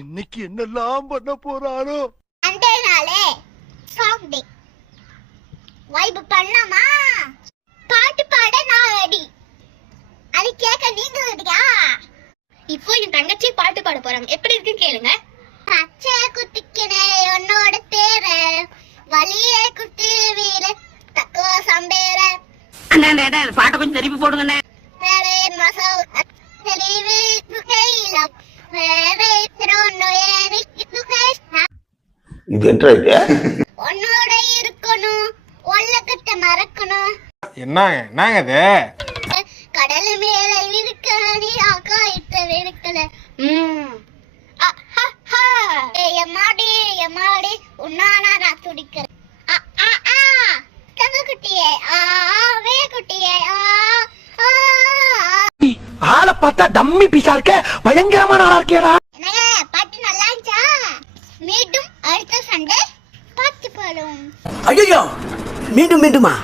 இன்னைக்கு என்னெல்லாம் பண்ண போறாரோ. அந்த நாளே சாங் டே வைப் பண்ணலாமா? பாட்டு பாட நான் ரெடி. அது கேட்க நீங்க ரெடியா? இப்போ என் தங்கச்சி பாட்டு பாட போறாங்க. எப்படி இருக்குன்னு கேளுங்க. பச்சை குத்திக்கினே உன்னோட பேர வலியே குத்தி வீர தக்குவ சம்பேர அண்ணா பாட்டை கொஞ்சம் திருப்பி போடுங்கண்ணே. வேறே மசோ தெளிவு கையில வேறே திரோனோ ஏறிக்கு துகைஸ்னா இது என்ன இது? உன்னோட இருக்கணும் ஒல்லக்கட்ட மறக்கணும். என்னங்க இது? கடல் மேல இருக்க நீ ஆகாயத்தை வெறுக்கல. எம்மாடி எம்மாடி உன்னானா நான் துடிக்கிறேன். தங்க குட்டியே வே குட்டியே ஆளை பார்த்தா டம்மி பீஸா இருக்க, பயங்கரமான ஆளா இருக்கேடா. என்னங்க பாட்டு நல்லா இருந்துச்சா? மீண்டும் அடுத்த சண்டே பாட்டு பாடும். ஐயோ மீண்டும் மீண்டுமா?